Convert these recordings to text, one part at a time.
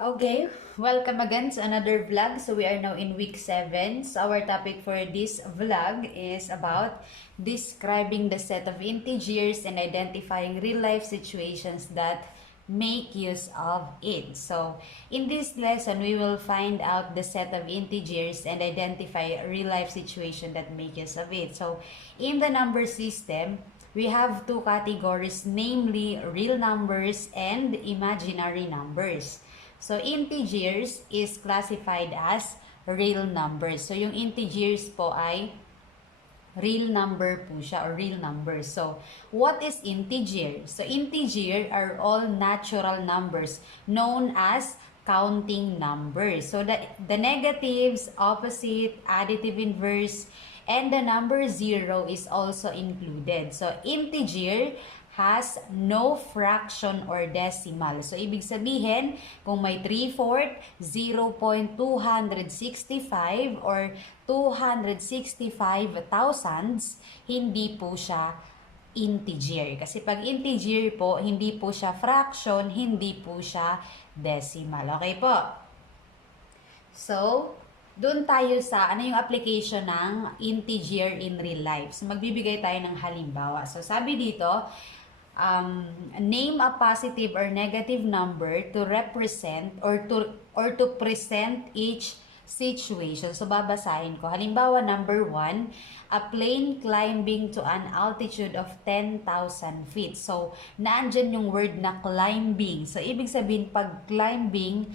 Okay, welcome again to another vlog. So we are now in week 7. So our topic for this vlog is about describing the set of integers and identifying real-life situations that make use of it. So in this lesson, we will find out the set of integers and identify real-life situation that make use of it. So in the number system, we have two categories, namely real numbers and imaginary numbers. So, integers is classified as real numbers. So, yung integers po ay real number po siya or real numbers. So, what is integer? So, integer are all natural numbers known as counting numbers. So, the negatives, opposite, additive inverse, and the number 0 is also included. So, integer has no fraction or decimal. So, ibig sabihin, kung may 3/4, 0.265 or 265 thousandths, hindi po siya integer. Kasi pag integer po, hindi po siya fraction, hindi po siya decimal. Okay po? So, doon tayo sa ano yung application ng integer in real life. So, magbibigay tayo ng halimbawa. So, sabi dito, name a positive or negative number to represent or to present each situation. So, babasahin ko. Halimbawa, number 1, a plane climbing to an altitude of 10,000 feet. So, naandyan yung word na climbing. So, ibig sabihin, pag climbing,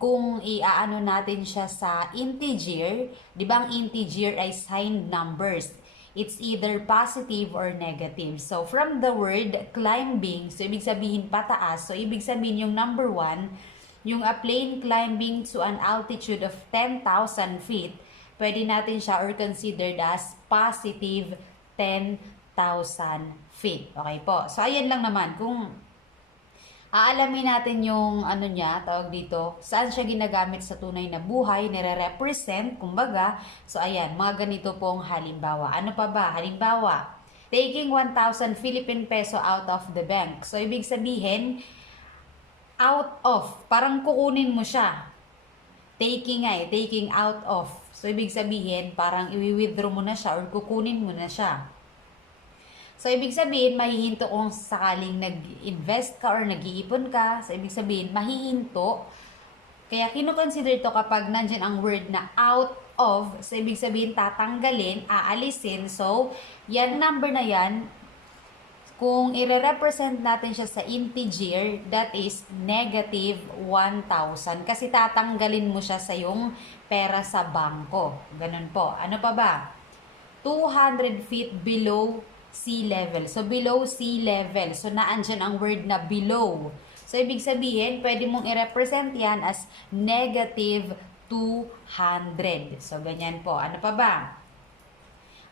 kung iaano natin siya sa integer, di ba ang integer ay signed numbers? It's either positive or negative. So, from the word climbing, so ibig sabihin pataas. So, ibig sabihin yung number 1, yung a plane climbing to an altitude of 10,000 feet, pwede natin siya or considered as positive 10,000 feet. Okay po. So, ayan lang naman. Kung aalamin natin yung ano niya, tawag dito, saan siya ginagamit sa tunay na buhay, nire-represent, kumbaga. So, ayan, mga ganito pong halimbawa. Ano pa ba? Halimbawa, taking 1,000 Philippine peso out of the bank. So, ibig sabihin, out of, parang kukunin mo siya. Taking taking out of. So, ibig sabihin, parang i-withdraw mo na siya or kukunin mo na siya. So, ibig sabihin, mahihinto kung sakaling nag-invest ka or nag-iipon ka. So, ibig sabihin, mahihinto. Kaya, kinoconsider to kapag nandyan ang word na out of. So, ibig sabihin, tatanggalin, aalisin. So, yan number na yan, kung i-represent natin siya sa integer, that is negative 1,000. Kasi tatanggalin mo siya sa yung pera sa bangko. Ganun po. Ano pa ba? 200 feet below sea level. So, below sea level. So, naandyan ang word na below. So, ibig sabihin, pwede mong i-represent yan as negative 200. So, ganyan po. Ano pa ba?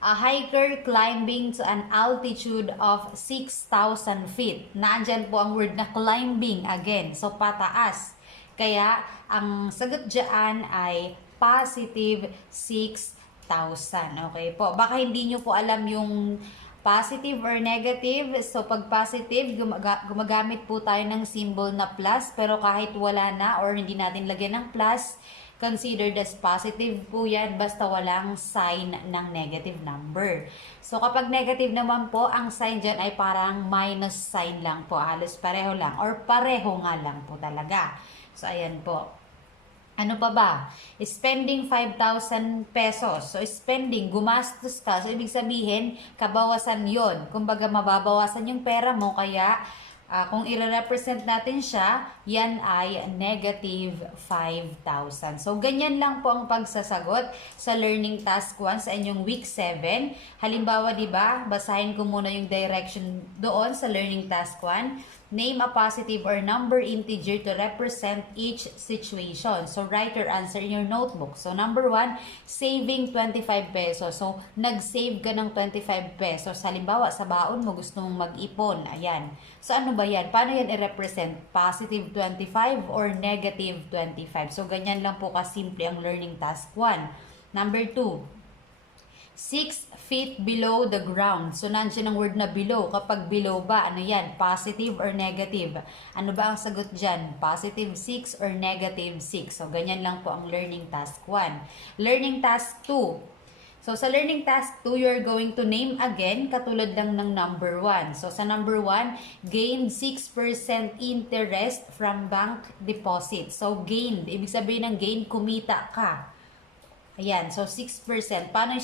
A hiker climbing to an altitude of 6,000 feet. Naandyan po ang word na climbing again. So, pataas. Kaya, ang sagot dyan ay positive 6,000. Okay po. Baka hindi nyo po alam yung positive or negative. So, pag positive, gumagamit po tayo ng symbol na plus. Pero kahit wala na or hindi natin lagyan ng plus, considered as positive po yan basta walang sign ng negative number. So, kapag negative naman po, ang sign dyan ay parang minus sign lang po. Halos pareho lang or pareho nga lang po talaga. So, ayan po. Ano pa ba? Spending 5,000 pesos. So, spending, gumastos ka. So, ibig sabihin, kabawasan yon. Kumbaga, mababawasan yung pera mo. Kaya, kung i-represent natin siya, yan ay negative 5,000. So, ganyan lang po ang pagsasagot sa learning task 1 sa inyong week 7. Halimbawa, di ba? Basahin ko muna yung direction doon sa learning task 1. Name a positive or number integer to represent each situation. So, write your answer in your notebook. So, number 1, saving 25 pesos. So, nag-save ka ng 25 pesos. Halimbawa, sa baon mo, gusto mong mag-ipon. Ayan. So, ano ba yan? Paano yan i-represent? Positive 25 or negative 25? So, ganyan lang po kasimple ang learning task 1. Number 2, 6 feet below the ground. So, nandiyan ang word na below. Kapag below ba, ano yan? Positive or negative? Ano ba ang sagot dyan? Positive 6 or negative 6? So, ganyan lang po ang learning task 1. Learning task 2. So, sa learning task 2, you're going to name again, katulad lang ng number 1. So, sa number 1, gained 6% interest from bank deposit. So, gained. Ibig sabihin ng gain, kumita ka. Ayan. So, 6%. Paano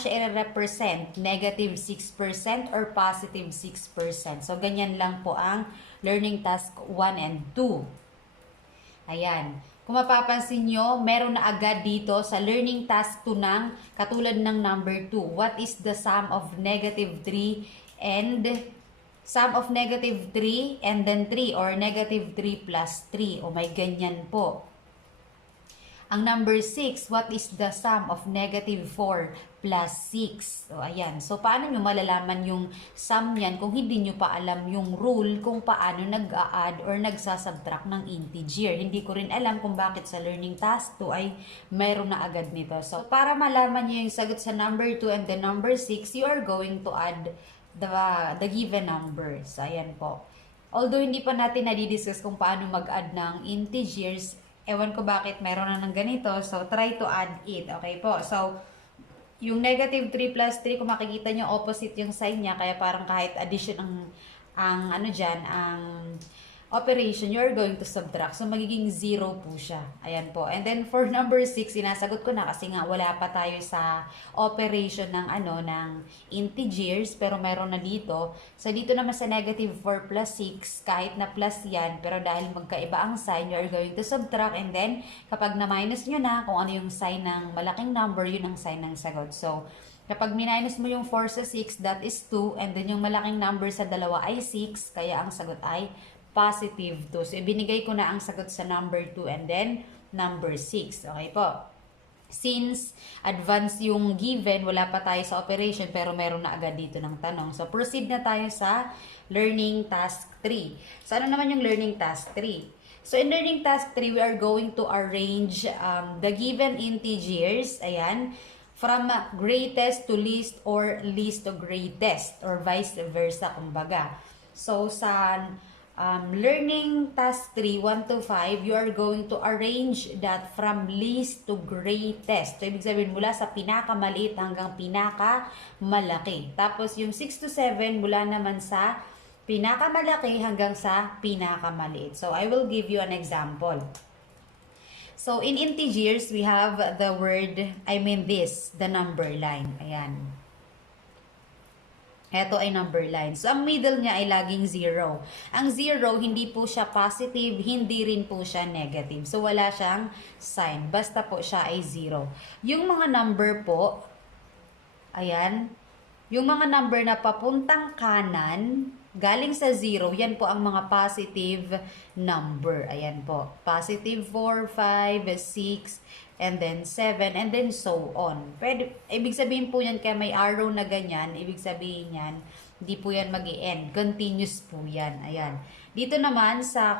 siya i-represent? Negative 6% or positive 6%? So, ganyan lang po ang learning task 1 and 2. Ayan. Kung mapapansin nyo, meron na agad dito sa learning task 2 ng katulad ng number 2. What is the sum of negative 3 and sum of negative 3 and then 3 or negative 3 plus 3? O may ganyan po. Ang number 6, what is the sum of negative 4 plus 6? So, ayan. So, paano nyo malalaman yung sum yan kung hindi nyo pa alam yung rule kung paano nag-a-add or nagsasubtract ng integer? Hindi ko rin alam kung bakit sa learning task 2 ay mayroon na agad nito. So, para malaman nyo yung sagot sa number 2 and the number 6, you are going to add the given numbers. Ayan po. Although, hindi pa natin nadidiscuss kung paano mag-add ng integers, ewan ko bakit meron na ng ganito. So, try to add it. Okay po. So, yung negative 3 plus 3, kung makikita nyo, opposite yung sign niya. Kaya parang kahit addition ang ano dyan, ang operation, you're going to subtract. So, magiging 0 po siya. Ayan po. And then, for number 6, sinasagot ko na kasi nga wala pa tayo sa operation ng ng integers, pero meron na dito. So, dito naman sa negative 4 plus 6, kahit na plus yan, pero dahil magkaiba ang sign, you're going to subtract. And then, kapag na-minus nyo na kung ano yung sign ng malaking number, yun ang sign ng sagot. So, kapag minus mo yung 4 sa 6, that is 2. And then, yung malaking number sa dalawa ay 6. Kaya ang sagot ay positive 2. So, ibinigay ko na ang sagot sa number 2 and then number 6. Okay po. Since advanced yung given, wala pa tayo sa operation pero meron na agad dito ng tanong. So, proceed na tayo sa learning task 3. So, ano naman yung learning task 3? So, in learning task 3, we are going to arrange the given integers, ayan, from greatest to least or least to greatest or vice versa, kumbaga. So, sa learning task 3, 1 to 5, you are going to arrange that from least to greatest. So, ibig sabihin, mula sa pinakamaliit hanggang pinakamalaki. Tapos, yung 6 to 7, mula naman sa pinakamalaki hanggang sa pinakamaliit. So, I will give you an example. So, in integers, we have the word, the number line. Ayan. Ito ay number line. So, ang middle niya ay laging 0. Ang 0, hindi po siya positive, hindi rin po siya negative. So, wala siyang sign. Basta po siya ay 0. Yung mga number po, ayan, yung mga number na papuntang kanan, galing sa 0, yan po ang mga positive number. Ayan po. Positive 4, 5, 6, and then 7, and then so on. Pwede, ibig sabihin po yan, kaya may arrow na ganyan, ibig sabihin yan, hindi po yan mag-i-end. Continuous po yan. Ayan. Dito naman, sa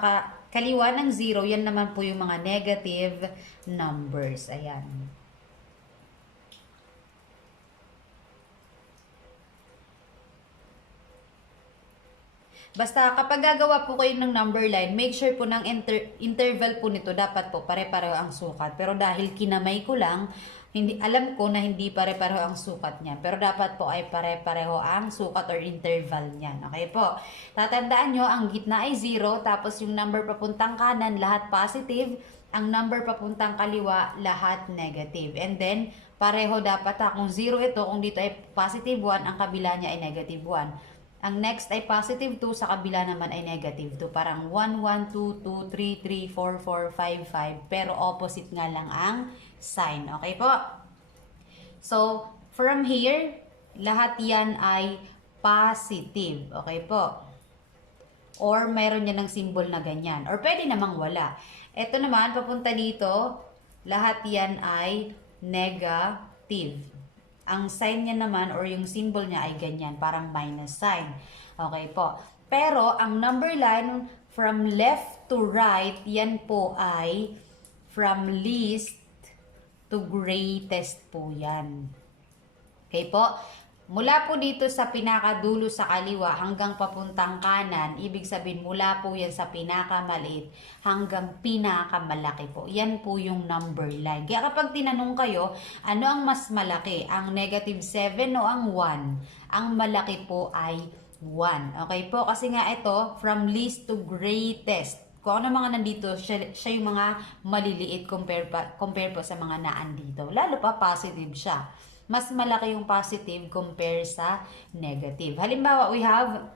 kaliwa ng 0, yan naman po yung mga negative numbers. Ayan. Basta kapag gagawa po kayo ng number line, make sure po ng interval po nito dapat po pare-pareho ang sukat. Pero dahil kinamay ko lang, alam ko na hindi pare-pareho ang sukat niya. Pero dapat po ay pare-pareho ang sukat or interval niyan. Okay po. Tatandaan nyo, ang gitna ay 0, tapos yung number papuntang kanan, lahat positive. Ang number papuntang kaliwa, lahat negative. And then, pareho dapat kung 0 ito, kung dito ay positive 1, ang kabila niya ay negative 1. Ang next ay positive 2, sa kabila naman ay negative 2. Parang 1, 1, 2, 2, 3, 3, 4, 4, 5, 5. Pero opposite nga lang ang sign. Okay po? So, from here, lahat yan ay positive. Okay po? Or meron yan ng symbol na ganyan. Or pwede namang wala. Ito naman, papunta dito, lahat yan ay negative. Ang sign niya naman or yung symbol niya ay ganyan, parang minus sign. Okay po. Pero ang number line from left to right, yan po ay from least to greatest po yan. Okay po? Mula po dito sa pinakadulo sa kaliwa hanggang papuntang kanan, ibig sabihin mula po yan sa pinakamaliit hanggang pinakamalaki po. Yan po yung number line. Kaya kapag tinanong kayo, ano ang mas malaki? Ang -7 o ang 1? Ang malaki po ay 1. Okay po? Kasi nga ito, from least to greatest. Kung ano mga nandito, siya yung mga maliliit compare po sa mga naandito. Lalo pa positive siya. Mas malaki yung positive compare sa negative. Halimbawa, we have,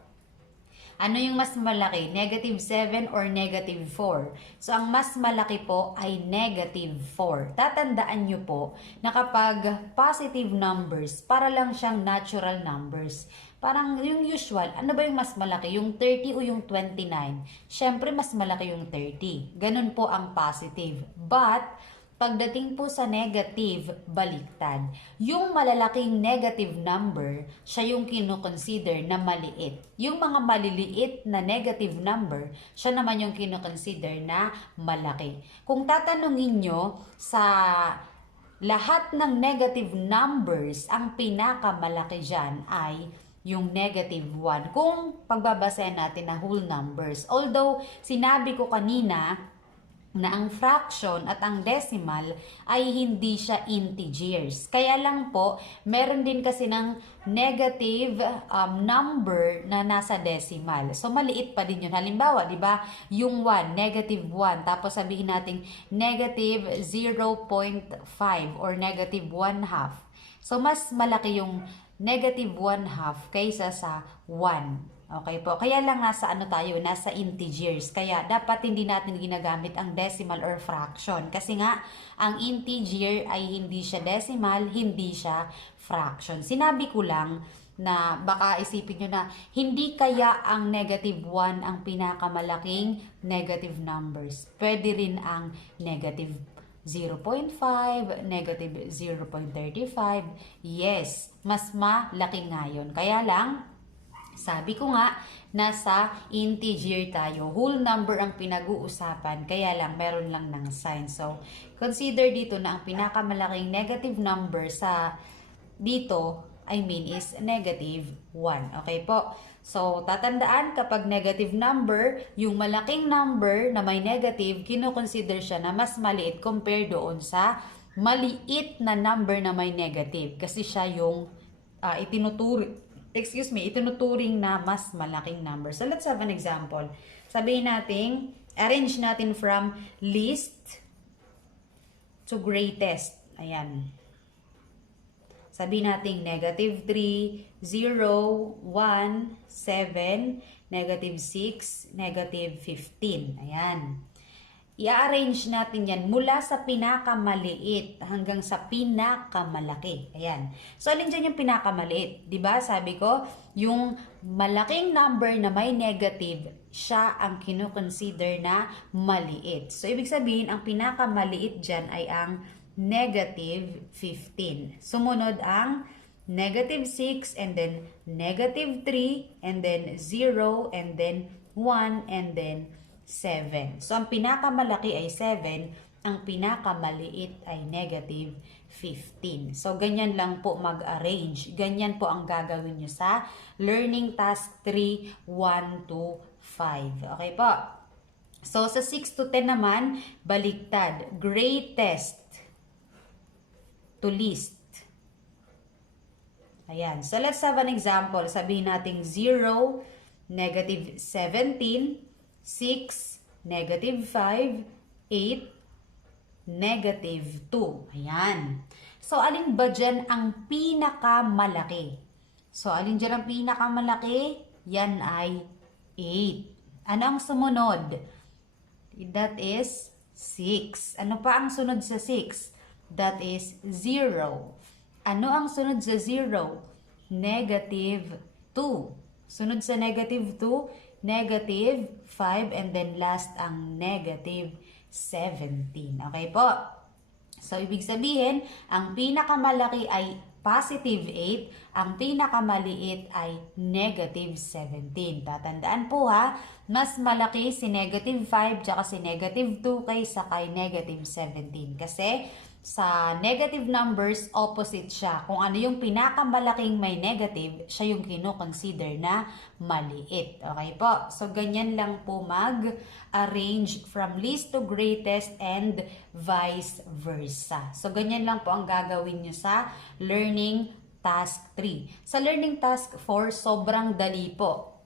ano yung mas malaki? -7 or -4? So, ang mas malaki po ay -4. Tatandaan nyo po na kapag positive numbers, para lang siyang natural numbers. Parang yung usual, ano ba yung mas malaki? Yung 30 o yung 29? Siyempre, mas malaki yung 30. Ganun po ang positive. But, pagdating po sa negative, baliktad. Yung malalaking negative number, siya yung kinoconsider na maliit. Yung mga maliliit na negative number, siya naman yung kinoconsider na malaki. Kung tatanungin nyo sa lahat ng negative numbers, ang pinakamalaki dyan ay yung -1. Kung pagbabasahin natin na whole numbers. Although, sinabi ko kanina, na ang fraction at ang decimal ay hindi siya integers. Kaya lang po, meron din kasi ng negative number na nasa decimal. So, maliit pa din yun. Halimbawa, di ba, yung 1, -1, tapos sabihin natin -0.5 or -1/2. So, mas malaki yung -1/2 kaysa sa 1. Okay po. Kaya lang nasa nasa integers. Kaya dapat hindi natin ginagamit ang decimal or fraction. Kasi nga, ang integer ay hindi siya decimal, hindi siya fraction. Sinabi ko lang na baka isipin nyo na hindi kaya ang -1 ang pinakamalaking negative numbers. Pwede rin ang -0.5, -0.35. Yes, mas malaki nga yun. Kaya lang, sabi ko nga, nasa integer tayo. Whole number ang pinag-uusapan, kaya lang meron lang ng sign. So, consider dito na ang pinakamalaking negative number sa dito, is -1. Okay po? So, tatandaan kapag negative number, yung malaking number na may negative, kino-consider siya na mas maliit compare doon sa maliit na number na may negative. Kasi siya yung itinuturing na mas malaking number. So, let's have an example. Sabihin natin, arrange natin from least to greatest. Ayan. Sabihin natin, -3, 0, 1, 7, -6, -15. Ayan. I-arrange natin yan mula sa pinakamaliit hanggang sa pinakamalaki. Ayan. So, alin dyan yung pinakamaliit? Diba? Sabi ko, yung malaking number na may negative, siya ang kinoconsider na maliit. So, ibig sabihin, ang pinakamaliit dyan ay ang -15. Sumunod ang -6 and then -3 and then 0 and then 1 and then 7. So, ang pinakamalaki ay 7, ang pinakamaliit ay -15. So, ganyan lang po mag-arrange. Ganyan po ang gagawin nyo sa learning task 3, 1 to 5. Okay po? So, sa 6 to 10 naman, baliktad. Greatest to least. Ayan. So, let's have an example. Sabihin natin 0, -17, 6, -5, 8, -2. Ayan. So, alin ba dyan ang pinakamalaki? So, alin dyan ang pinakamalaki? Yan ay 8. Ano ang sumunod? That is 6. Ano pa ang sunod sa 6? That is 0. Ano ang sunod sa 0? -2. Sunod sa -2, -5, and then last ang -17. Okay po? So, ibig sabihin, ang pinakamalaki ay +8, ang pinakamaliit ay -17. Tatandaan po ha, mas malaki si -5 tsaka si -2 kaysa kay -17. Kasi, sa negative numbers, opposite siya. Kung ano yung pinakamalaking may negative, siya yung kino-consider na maliit. Okay po? So, ganyan lang po mag-arrange from least to greatest and vice versa. So, ganyan lang po ang gagawin nyo sa learning task 3. Sa learning task 4, sobrang dali po.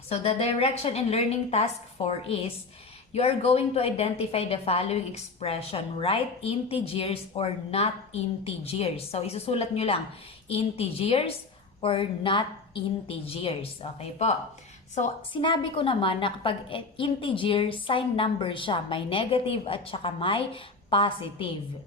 So, the direction in learning task 4 is you are going to identify the following expression. Write integers or not integers. So, isusulat nyo lang, integers or not integers. Okay po. So, sinabi ko naman na kapag integer, sign number siya. May negative at saka may positive.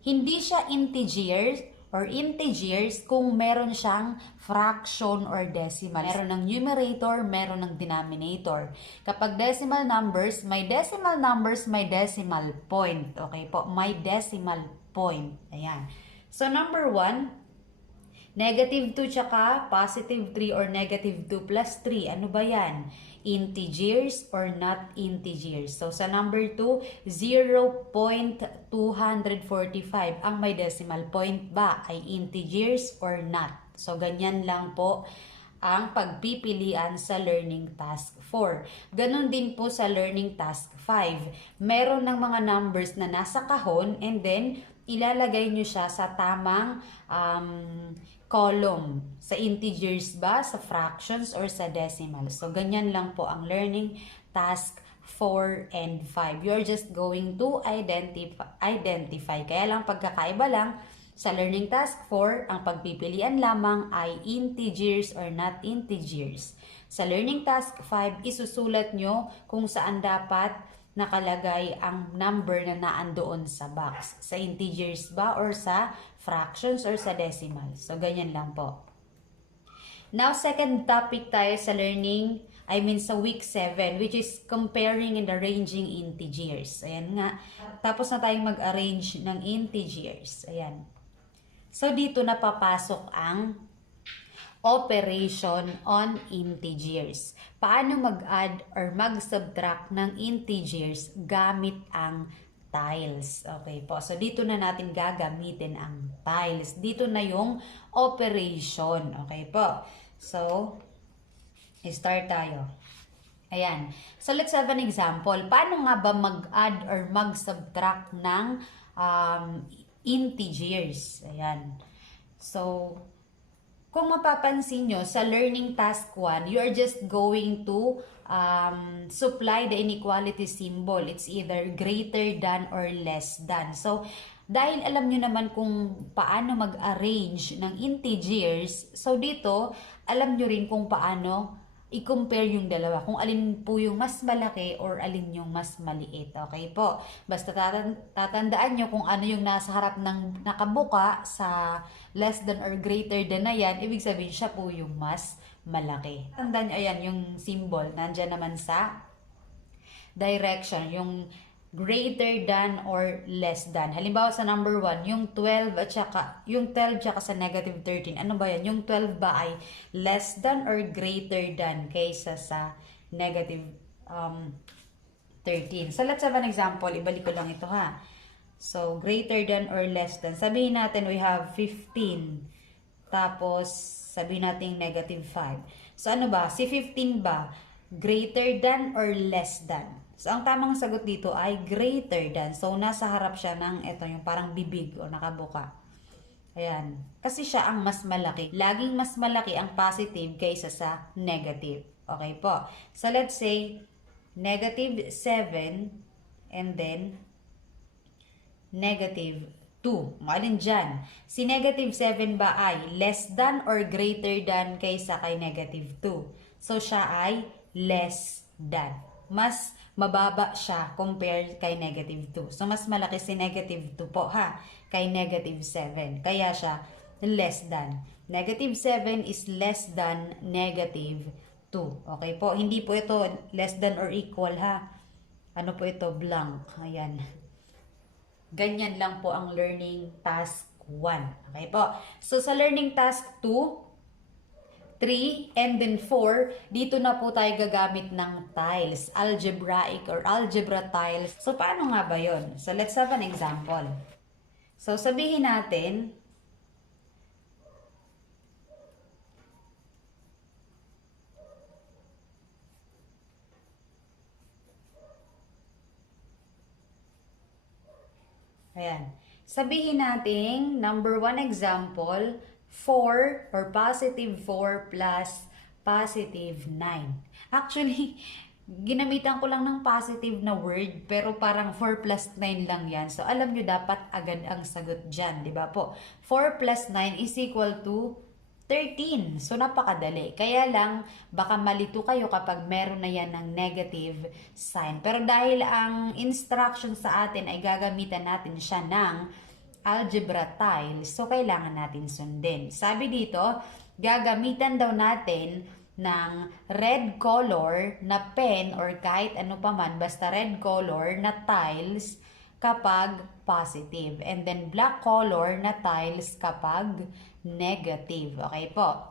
Hindi siya integers or integers kung meron siyang fraction or decimal. Meron ng numerator, meron ng denominator. Kapag decimal numbers, may decimal point. Okay po, may decimal point. Ayan. So, number 1, negative 2 tsaka positive 3 or negative 2 plus 3. Ano ba yan? Integers or not integers. So, sa number 2, 0.245. Ang may decimal point ba ay integers or not? So, ganyan lang po ang pagpipilian sa learning task 4. Ganon din po sa learning task 5. Meron ng mga numbers na nasa kahon and then ilalagay nyo siya sa tamang column. Sa integers ba, sa fractions, or sa decimals. So, ganyan lang po ang learning task 4 and 5. You're just going to identify. Kaya lang pagkakaiba lang, sa learning task 4, ang pagpipilian lamang ay integers or not integers. Sa learning task 5, isusulat nyo kung saan dapat nakalagay ang number na naandoon sa box. Sa integers ba or sa fractions or sa decimals. So, ganyan lang po. Now, second topic tayo sa sa week 7, which is comparing and arranging integers. Ayan nga. Tapos na tayong mag-arrange ng integers. Ayan. So, dito na papasok ang operation on integers. Paano mag-add or mag-subtract ng integers gamit ang tiles. Okay po. So, dito na natin gagamitin ang tiles. Dito na yung operation. Okay po. So, start tayo. Ayan. So, let's have an example. Paano nga ba mag-add or mag-subtract ng integers? Ayan. So, kung mapapansin nyo, sa learning task 1, you are just going to supply the inequality symbol. It's either greater than or less than. So, dahil alam nyo naman kung paano mag-arrange ng integers, so dito, alam nyo rin kung paano i-compare yung dalawa. Kung alin po yung mas malaki or alin yung mas maliit. Okay po? Basta tatandaan nyo kung ano yung nasa harap ng nakabuka sa less than or greater than na yan, ibig sabihin siya po yung mas malaki. Tandaan nyo, ayan, yung symbol, nandyan naman sa direction, yung greater than or less than. Halimbawa sa number 1, yung 12 tsaka sa negative 13. Ano ba yan? Yung 12 ba ay less than or greater than kaysa sa negative 13? So let's have an example. Ibalik ko lang ito ha. So greater than or less than. Sabihin natin we have 15. Tapos sabihin natin negative 5. So ano ba? Si 15 ba? Greater than or less than? So, ang tamang sagot dito ay greater than. So, nasa harap siya ng ito, yung parang bibig o nakabuka. Ayan. Kasi siya ang mas malaki. Laging mas malaki ang positive kaysa sa negative. Okay po. So, let's say, negative 7 and then negative 2. Alin dyan? Si negative 7 ba ay less than or greater than kaysa kay negative 2? So, siya ay less than. Mas mababa siya compare kay negative 2. So, mas malaki si negative 2 po ha, kay negative 7. Kaya siya less than. Negative 7 is less than negative 2. Okay po? Hindi po ito less than or equal ha. Ano po ito? Blank. Ayan. Ganyan lang po ang learning task 1. Okay po? So, sa learning task 2, 3, and then 4, dito na po tayo gagamit ng tiles, algebraic or algebra tiles. So, paano nga ba yun? So, let's have an example. So, sabihin natin, ayan. Sabihin natin, number 1 example, 4 or positive 4 plus positive 9. Actually, ginamitan ko lang ng positive na word, pero parang 4 plus 9 lang yan. So, alam nyo, dapat agad ang sagot dyan, di ba po? 4 plus 9 is equal to 13. So, napakadali. Kaya lang, baka malito kayo kapag meron na yan ng negative sign. Pero dahil ang instruction sa atin ay gagamitan natin siya ng algebra tiles, so kailangan natin sundin. Sabi dito, gagamitan daw natin ng red color na pen or kahit ano pa man, basta red color na tiles kapag positive. And then black color na tiles kapag negative. Okay po.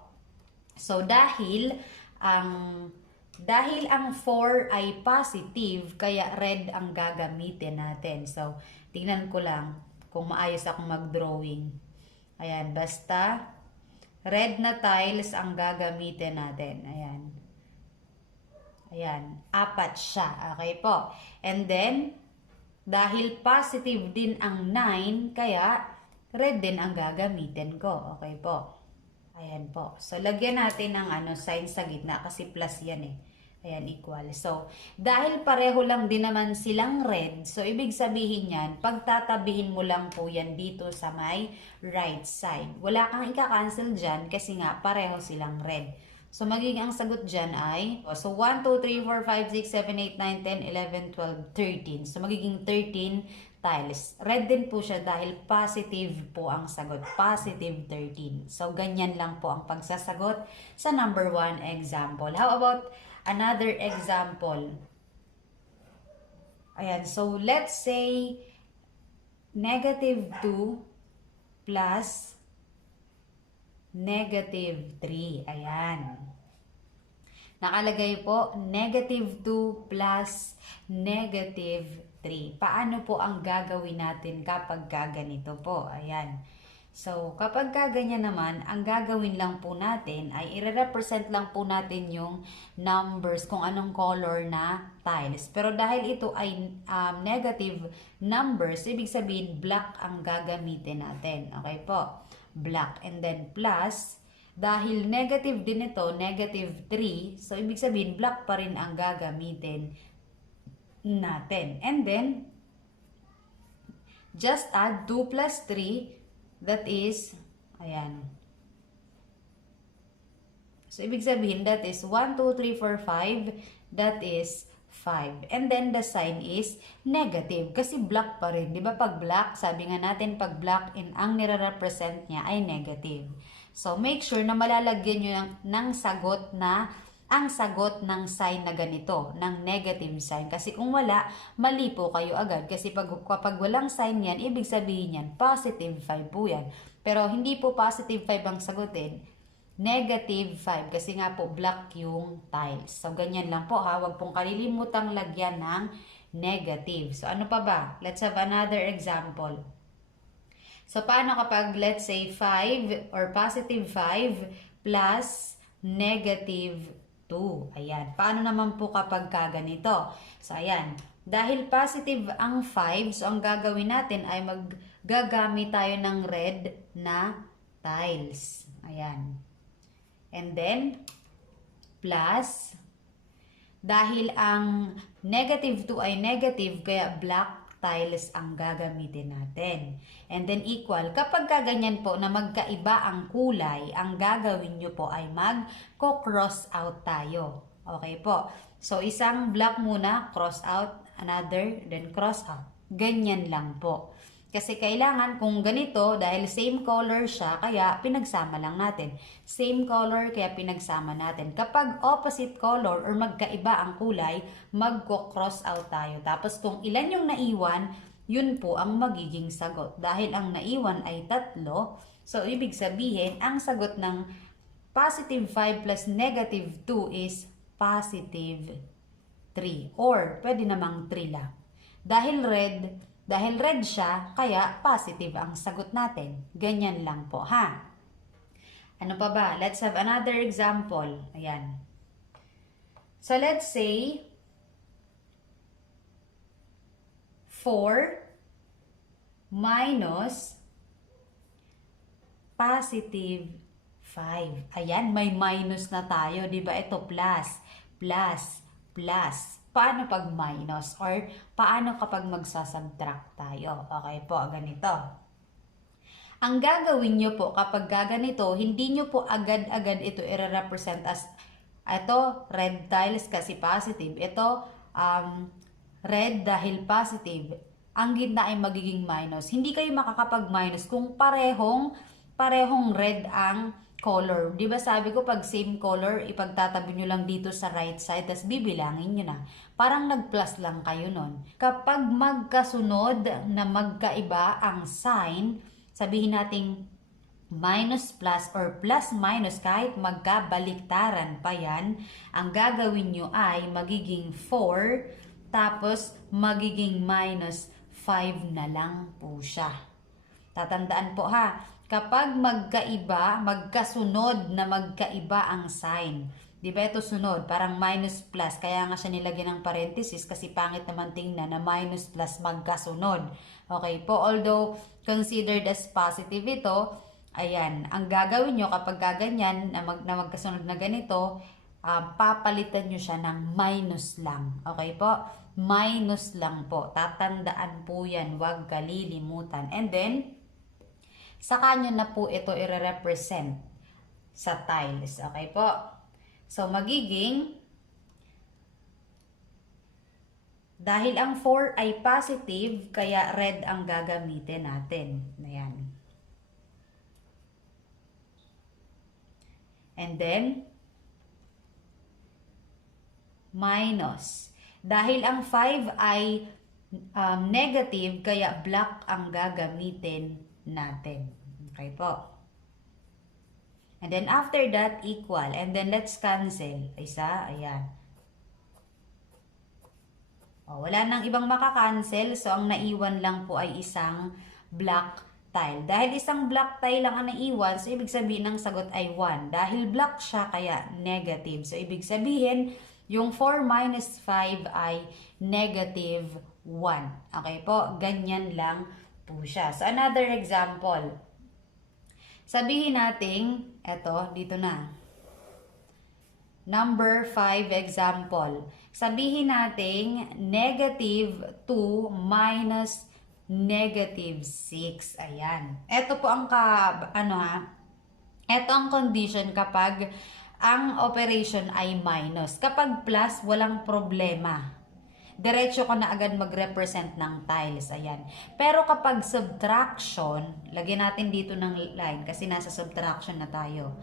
So dahil ang 4 ay positive, kaya red ang gagamitin natin. So tingnan ko lang kung maayos akong mag-drawing. Ayan, basta red na tiles ang gagamitin natin. Ayan. Ayan, 4 siya. Okay po. And then, dahil positive din ang 9, kaya red din ang gagamitin ko. Okay po. Ayan po. So, lagyan natin ng sign sa gitna kasi plus yan eh. Ayan, equal. So, dahil pareho lang din naman silang red, so ibig sabihin yan, pagtatabihin mo lang po yan dito sa may right side. Wala kang ika-cancel dyan kasi nga pareho silang red. So, magiging ang sagot dyan ay, so 1, 2, 3, 4, 5, 6, 7, 8, 9, 10, 11, 12, 13. So, magiging 13 tiles. Red din po siya dahil positive po ang sagot. Positive 13. So, ganyan lang po ang pagsasagot sa number 1 example. How about another example? Ayan, so let's say negative 2 plus negative 3. Ayan. Nakalagay po, negative 2 plus negative 3. Paano po ang gagawin natin kapag ganito po? Ayan. So, kapag ganyan naman, ang gagawin lang po natin ay i-represent lang po natin yung numbers kung anong color na tiles. Pero dahil ito ay negative numbers, ibig sabihin black ang gagamitin natin. Okay po? Black. And then plus, dahil negative din ito, negative 3, so ibig sabihin black pa rin ang gagamitin natin. And then, just add 2 plus 3, that is, ayan. So, ibig sabihin, that is 1, 2, 3, 4, 5, that is 5. And then, the sign is negative. Kasi black pa rin. Di ba pag black, sabi nga natin, pag black, ang nire-represent niya ay negative. So, make sure na malalagyan nyo ng sagot na ang sagot ng sign na ganito, ng negative sign. Kasi kung wala, mali po kayo agad. Kasi kapag walang sign yan, ibig sabihin yan, positive 5 po yan. Pero hindi po positive 5 ang sagutin, negative 5. Kasi nga po, black yung tiles. So, ganyan lang po ha. Huwag pong kalilimutang lagyan ng negative. So, ano pa ba? Let's have another example. So, paano kapag, let's say, 5 or positive 5 plus negative 2. Ayan. Paano naman po kapag ganito? So, ayan. Dahil positive ang 5, so ang gagawin natin ay maggagamit tayo ng red na tiles. Ayan. And then, plus, dahil ang negative 2 ay negative, kaya black tiles ang gagamitin natin. And then equal, kapag ganyan po na magkaiba ang kulay, ang gagawin nyo po ay mag-cross out tayo. Okay po. So, isang black muna, cross out, another, then cross out. Ganyan lang po. Kasi kailangan kung ganito, dahil same color siya, kaya pinagsama lang natin. Same color, kaya pinagsama natin. Kapag opposite color or magkaiba ang kulay, magko-cross out tayo. Tapos kung ilan yung naiwan, yun po ang magiging sagot. Dahil ang naiwan ay 3, so ibig sabihin, ang sagot ng positive 5 plus negative 2 is positive 3. Or, pwede namang 3 lang. Dahil red, Dahil red siya, kaya positive ang sagot natin. Ganyan lang po, ha? Ano pa ba? Let's have another example. Ayan. So, let's say, 4 minus positive 5. Ayan, may minus na tayo. Diba? Ito plus, plus, plus. Paano pag minus? Or paano kapag magsasubtract tayo? Okay po, ganito. Ang gagawin nyo po kapag gaganito, hindi nyo po agad-agad ito i-represent as ito, red tiles kasi positive. Ito, red dahil positive. Ang gitna ay magiging minus. Hindi kayo makakapag-minus kung parehong red ang color. Di ba sabi ko pag same color, ipagtatabi nyo lang dito sa right side, tas bibilangin nyo na. Parang nag-plus lang kayo nun. Kapag magkasunod na magkaiba ang sign, sabihin nating minus plus or plus minus, kahit magkabaliktaran pa yan, ang gagawin nyo ay magiging 4, tapos magiging minus 5 na lang po siya. Tatandaan po ha, kapag magkasunod na magkaiba ang sign, di ba ito sunod, parang minus plus, kaya nga siya nilagyan ng parenthesis kasi pangit naman tingnan na minus plus magkasunod. Okay po, although considered as positive ito, ayan, ang gagawin nyo kapag gaganyan na magkasunod na ganito, papalitan nyo siya ng minus lang. Okay po? Minus lang po. Tatandaan po yan. Huwag kalilimutan. And then, saka nyo na po ito i-represent sa tiles. Okay po? So, magiging, dahil ang 4 ay positive, kaya red ang gagamitin natin. Ayan. And then, minus. Dahil ang 5 ay negative, kaya black ang gagamitin natin. Okay po. And then after that, equal. And then let's cancel. Isa, ayan. O, wala nang ibang makakancel. So, ang naiwan lang po ay isang black tile. Dahil isang black tile lang ang naiwan, so ibig sabihin ng sagot ay 1. Dahil black siya, kaya negative. So, ibig sabihin, yung 4 minus 5 ay negative 1. Okay po? Ganyan lang po siya. So, another example. Sabihin natin, eto, dito na. Number 5 example. Sabihin natin, negative 2 minus negative 6. Ayan. Ito po ang ito ang condition kapag ang operation ay minus. Kapag plus, walang problema. Diretso ko na agad mag-represent ng tiles. Ayan. Pero kapag subtraction, lagyan natin dito ng line kasi nasa subtraction na tayo.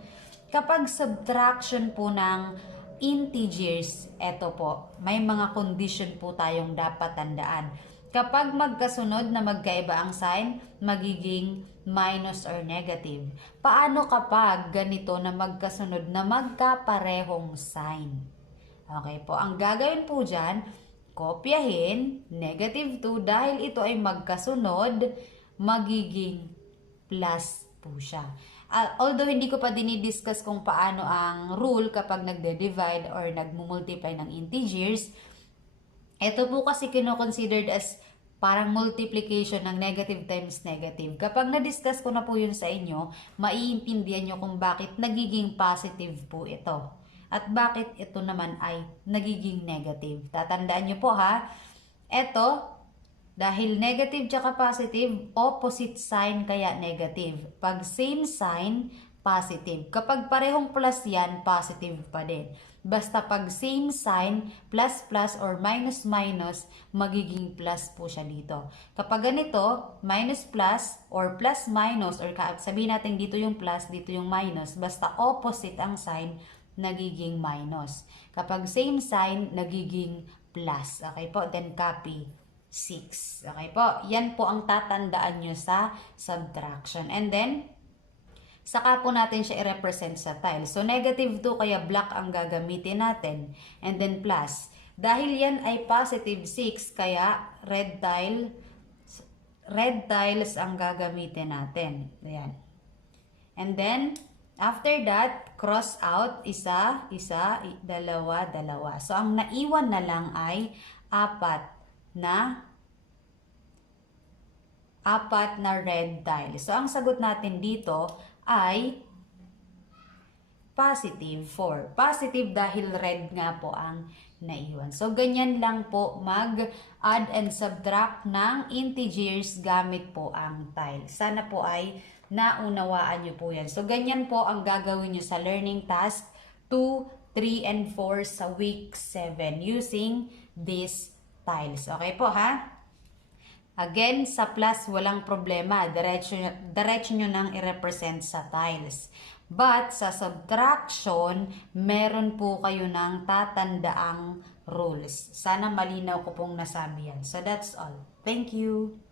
Kapag subtraction po ng integers, eto po, may mga condition po tayong dapat tandaan. Kapag magkasunod na magkaiba ang sign, magiging minus or negative. Paano kapag ganito na magkasunod na magkaparehong sign? Okay po, ang gagawin po dyan, kopyahin, negative 2, dahil ito ay magkasunod, magiging plus po siya. Although hindi ko pa dinidiscuss kung paano ang rule kapag nagde-divide or nagmumultiply ng integers, ito po kasi kino-considered as parang multiplication ng negative times negative. Kapag na-discuss ko na po yun sa inyo, maiintindihan nyo kung bakit nagiging positive po ito. At bakit ito naman ay nagiging negative. Tatandaan nyo po ha, ito, dahil negative tsaka positive, opposite sign kaya negative. Pag same sign, positive. Kapag parehong plus yan, positive pa din. Basta pag same sign, plus plus or minus minus, magiging plus po siya dito. Kapag ganito, minus plus or plus minus, or sabihin natin dito yung plus, dito yung minus, basta opposite ang sign, nagiging minus. Kapag same sign, nagiging plus. Okay po? Then copy 6. Okay po? Yan po ang tatandaan nyo sa subtraction. And then, saka po natin siya i-represent sa tile. So, negative 2 kaya black ang gagamitin natin. And then plus. Dahil yan ay positive 6 kaya red tile. red tiles ang gagamitin natin. Ayan. And then, after that, cross out, isa, dalawa, dalawa. So, ang naiwan na lang ay apat na red tiles. So, ang sagot natin dito ay positive 4. Positive dahil red nga po ang naiwan. So, ganyan lang po mag-add and subtract ng integers gamit po ang tiles. Sana po ay naunawaan nyo po yan. So, ganyan po ang gagawin nyo sa learning task 2, 3, and 4 sa week 7 using these tiles. Okay po ha? Again, sa plus, walang problema. Diretso nyo nang i-represent sa tiles. But, sa subtraction, meron po kayo ng tatandaang rules. Sana malinaw ko pong nasabi yan. So, that's all. Thank you.